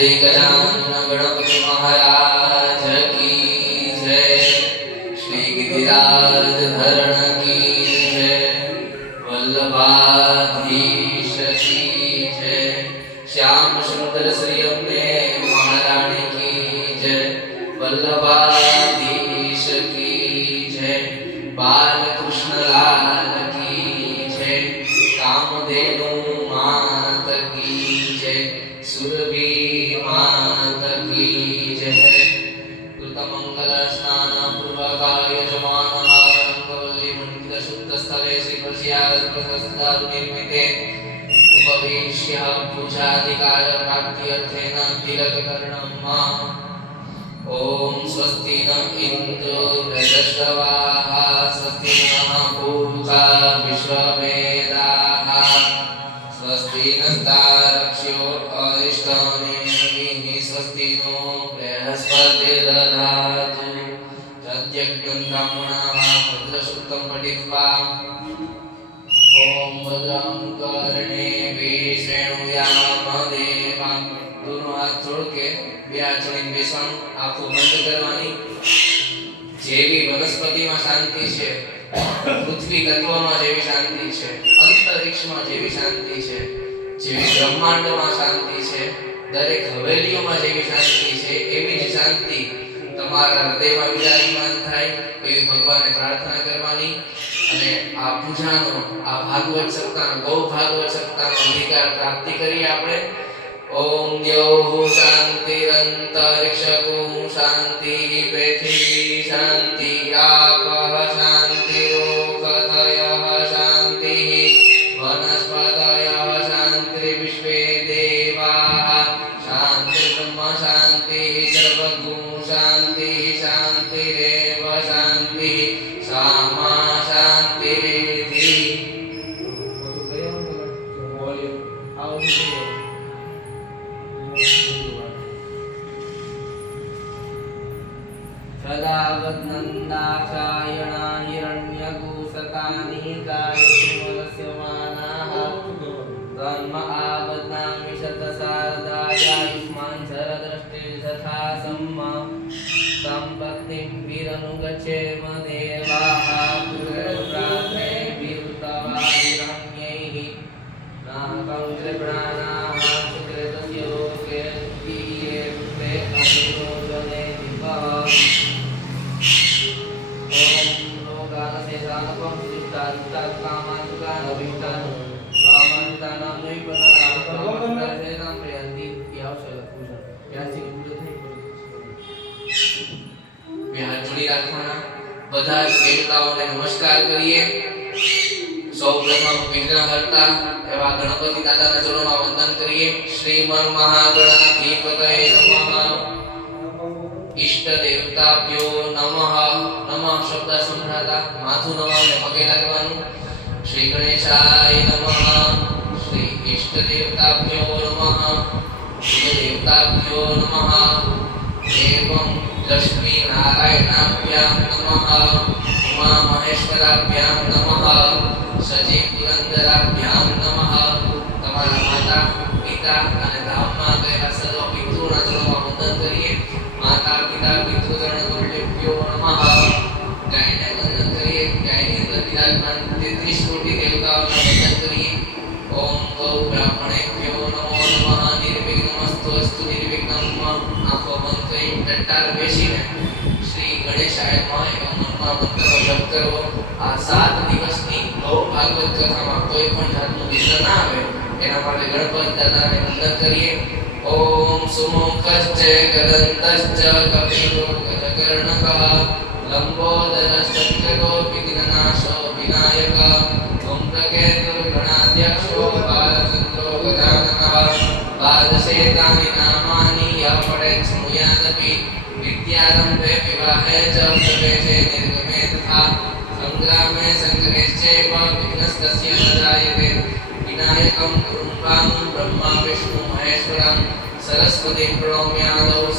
શ્રી ગજાનન ગણપતિ મહારાજ કી જય. શ્રી ગિરિરાજ ધરણ કી જય. વલ્લભાધીશ કી જય. શ્યામ સુંદર શ્રી અમને મહારાણી કી જય. વલ્લભાધીશ प्रशस्तारुनिर्मिते उपवेश्य पूजाधिकारप्राप्त्यर्थेन तिलककरणं मा ॐ स्वस्ति न इन्द्रो रजस्रवाः स्वस्ति नः पूर्वा विश्वमेधाः स्वस्ति नस्तारक्ष्यो अरिष्टानेमिः स्वस्ति नो बृहस्पतिर्दधातु तद्यज्ञं ब्राह्मणाः भद्रसूक्तं पठित्वा પદમ કરણે વિષ્ણુયા મહાદેવા હાથ જોડ કે બે હાથ જોડીને બેસવાનું કરવાની જેવી વનસ્પતિમાં શાંતિ છે પૃથ્વી તત્વમાં જેવી શાંતિ છે અંતરિક્ષમાં જેવી શાંતિ છે જેવી બ્રહ્માંડમાં શાંતિ છે દરેક હવેલીઓમાં જેવી શાંતિ છે, એવી શાંતિ તમારા હૃદયમાં વિરાજમાન થાય, એવી ભગવાને પ્રાર્થના કરવાની. અને આ પૂજાનો, આ ભાગવત સત્તાનો ગૌ ભાગવત સત્તાનો અધિકાર પ્રાપ્તિ કરી આપણે. ઓમ દ્યૌઃ શાંતિરંતરિક્ષગો શાંતિ પૃથ્વી શાંતિ આપઃ सदावद्नन्दाक्षायणा हिरण्यगुसकानि कायकुमलस्यमानाः तन्म आवद्नामि शतसार्धायायुष्मान् शरदृष्टिर्तथा सम्मा तं पत्नीं वीरनुगच्छेम देवाः पुत्रप्रात्रे विरुतवा हिरण्यैः नाकं कृपणानाः બધા દેવતાઓને નમસ્કાર કરીએ સૌ પ્રથમ વિઘ્નહર્તા એવા ગણપતિ દાદાના ચરણોમાં વંદન કરીએ શ્રીમન મહાગણાધિપતય નમઃ ઈષ્ટ દેવતાભ્યો નમઃ નમઃ શબ્દ સંભળાતા માથું નમાવીને પગે લાગવાનું. શ્રી ગણેશાય નમઃ શ્રી ઈષ્ટ દેવતાભ્યો નમઃ શ્રી દેવતાભ્યો નમઃ એવં લક્ષ્મી નારાયણાભ્યામ નમઃ ઉમા મહેશ્વરાભ્યામ નમઃ સજી પુરંદરાભ્યામ નમઃ તમારા માતા, પિતા અને ધામમાં ગયેલા સર્વ પિતૃના ચરણોમાં વંદન કરીએ. માતા, પિતા પિતૃચરણ ઓમ ગૌ નમો નમઃ નિર્વિઘ્નમસ્તુ અસ્તુ નિર્વિઘ્નમ આંખો બંધ કરી ટટ્ટાર બેસીને શ્રી ગણેશાય નમઃ એવા મનમાં મંત્રનો જપ કરવો આ સાત દિવસની ગૌ ભાગવત કથામાં કોઈ પણ જાતનું વિઘ્ન ના આવે એના માટે ગણપત દાદાને વંદન કરીએ ઓમ સુમુખશ્ચ ગદંતશ્ચ કપિલો ગજકર્ણકઃ લંબોદરશ્ચક્રો વિઘ્નનાશો વિનાયક दर्शयतानि नामानि यः पठेत् स्नुयादपि विद्यारम्भे विवाहे च प्रवेशे निर्गमे तथा सङ्ग्रामे सङ्ग्रहेश्चैव विघ्नस्तस्य न विनायकं कुरुम्बां ब्रह्मा, विष्णु, महेश्वरं, सरस्वती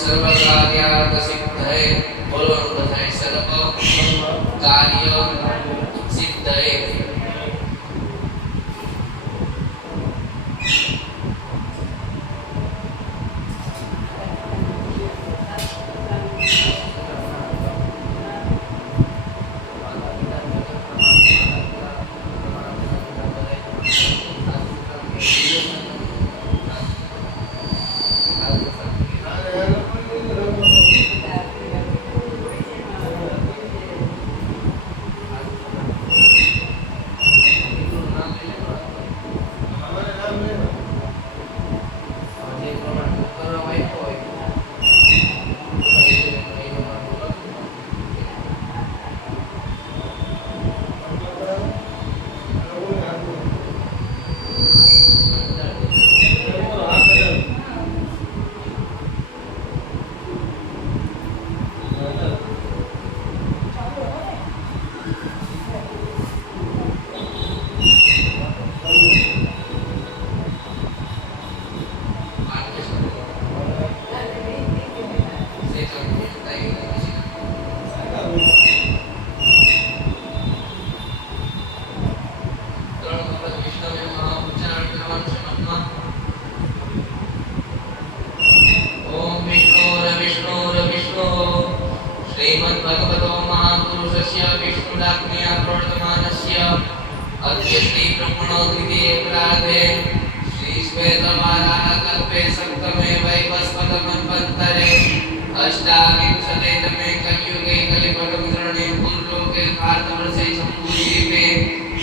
सर्वकार्यार्थसिद्धये। बोलो कार्य सिद्धये Yeah. તાજ્ઞા પ્રવર્તમાનસ્ય અદ્યસ્તિ બ્રહ્મણો દ્વિતીય પ્રાર્થે શ્રીષ્વે તમારા કલ્પે સપ્તમે વૈવસ્પતમં પંતરે અષ્ટાવિંશતે તમે